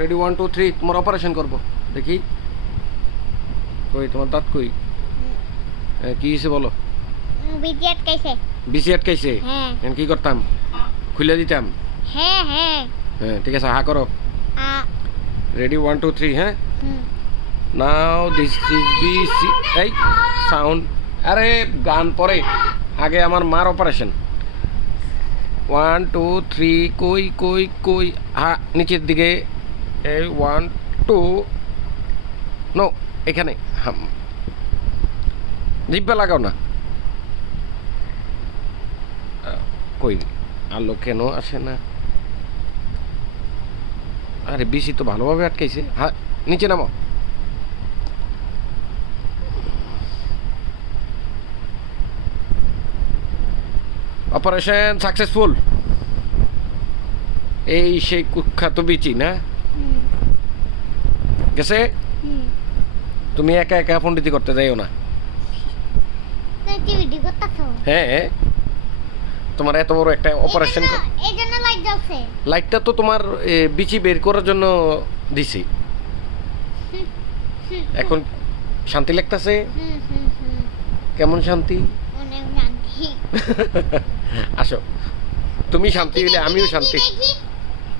ready 1 2 3 তোমার operation করব দেখি কই তোমার দাঁত কই কি হইছে বলো বিজি আটকাইছে বিসি আটকাইছে হ্যাঁ এখন কি করতাম খুলে দিতাম হ্যাঁ হ্যাঁ হ্যাঁ ঠিক আছে হা করো আ রেডি 1 2 3 হ্যাঁ হুম নাও দিস ইজ বিসি এই সাউন্ড আরে গান পরে আগে আমার মার অপারেশন 1 2 3 কই কই কই হ্যাঁ নিচের দিকে এই 1 2 নো এখানে জিব্বা লাগাও না কই আলো কেন আসে না আরে বেশি তো ভালোভাবে আটকাইছে হ্যাঁ নিচে নামো অপারেশন সাকসেসফুল এই সেই কুখ্যাত বিচি না হুম গেছে হুম তুমি একা একা পণ্ডিতি করতে যাইও না তুই কি ভিডিও করতেছো হ্যাঁ তোমার এত বড় একটা অপারেশন এই জন্য লাইট জ্বলছে লাইটটা তো তোমার বিচি বের করার জন্য দিছি এখন শান্তি লাগতেছে হুম হুম হুম কেমন শান্তি অনেক শান্তি আসো তুমি শান্তি হইলে আমিও শান্তি দেখি